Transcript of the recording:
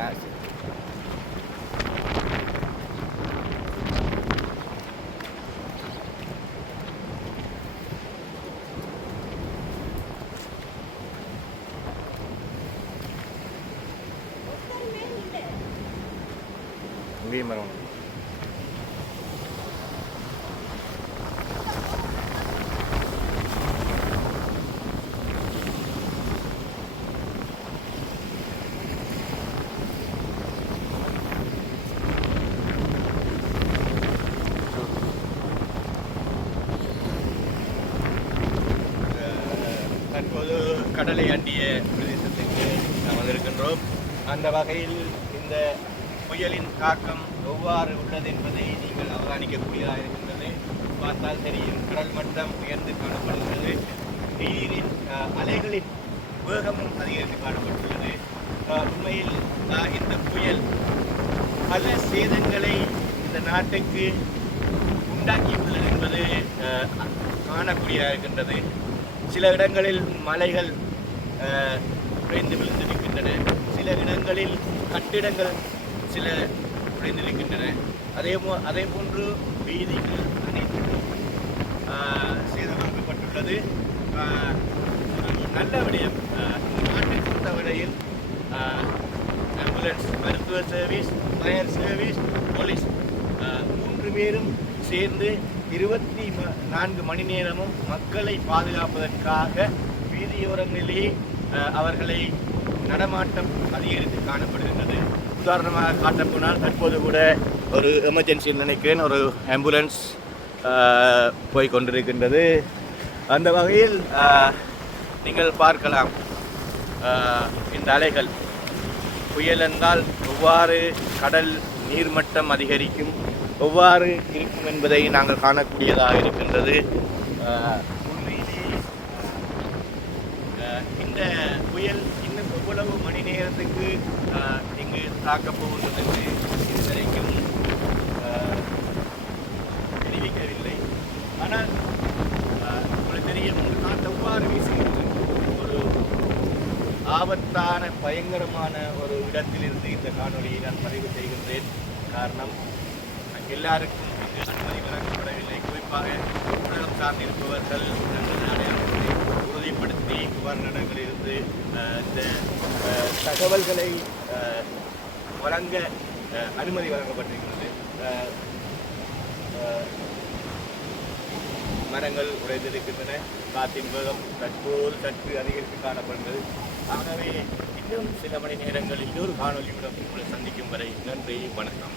நான் இங்கேயும் வரணும். தற்போது கடலை அண்டிய பிரதேசத்துக்கு நாம் வந்திருக்கின்றோம். அந்த வகையில் இந்த புயலின் தாக்கம் எவ்வாறு உள்ளது என்பதை நீங்கள் அவதானிக்கக்கூடியதாக இருக்கின்றது. பார்த்தால் தெரியும், கடல் மட்டம் உயர்ந்து காணப்படுகிறது. நீரின் அலைகளின் வேகமும் அதிகரித்து காணப்பட்டுள்ளது. உண்மையில் இந்த புயல் பல சேதங்களை இந்த நாட்டுக்கு உண்டாக்கியுள்ளது என்பது காணக்கூடியதாக இருக்கின்றது. சில இடங்களில் மலைகள் உடைந்து விழுந்திருக்கின்றன. சில இடங்களில் கட்டிடங்கள் சில உடைந்திருக்கின்றன. அதே போன்று வீதிகள் அனைத்தும் சேதமாக்கப்பட்டுள்ளது. ஒரு நல்ல விடயம், நாட்டை பொறுத்தவரையில் ஆம்புலன்ஸ், மருத்துவ சர்வீஸ், ஃபயர் சர்வீஸ், போலீஸ் 3 பேரும் சேர்ந்து 24 மணி நேரமும் மக்களை பாதுகாப்பதற்காக வீதியோரங்களிலே அவர்களை நடமாட்டம் அதிகரித்து காணப்படுகின்றது. உதாரணமாக காட்டப்போனால் தற்போது கூட ஒரு எமர்ஜென்சி நினைக்கிறேன், ஒரு ஆம்புலன்ஸ் போய் கொண்டிருக்கின்றது. அந்த வகையில் நீங்கள் பார்க்கலாம், இந்த அலைகள் புயல் என்றால் எவ்வாறு கடல் நீர்மட்டம் அதிகரிக்கும், எவ்வாறு இருக்கும் என்பதை நாங்கள் காணக்கூடியதாக இருக்கின்றது. இந்த புயல் இன்னும் எவ்வளவு மணி நேரத்துக்கு இங்கு தாக்கப் போகின்றது என்று இதுவரைக்கும் தெரிவிக்கவில்லை. ஆனால் உங்களுக்கு தெரியும், நான் எவ்வாறு வீசுகிறது, ஒரு ஆபத்தான பயங்கரமான ஒரு இடத்திலிருந்து இந்த காணொலியை நான் பதிவு செய்கின்றேன். காரணம், எல்லாருக்கும் அனுமதி வழங்கப்படவில்லை. குறிப்பாக ஊடகம் சார்ந்திருப்பவர்கள் தங்களது அடையாளங்களை உறுதிப்படுத்தி கவர்னர்களிலிருந்து இந்த தகவல்களை வழங்க அனுமதி வழங்கப்பட்டிருக்கிறது. மரங்கள் உடைந்திருக்கின்றன. காற்றின் வேகம் தற்போது சற்று அதிகரித்து காணப்படுகிறது. ஆகவே இன்னும் சில மணி நேரங்களில் இன்னொரு காணொலியுடன் உங்களை சந்திக்கும் வரை நன்றி, வணக்கம்.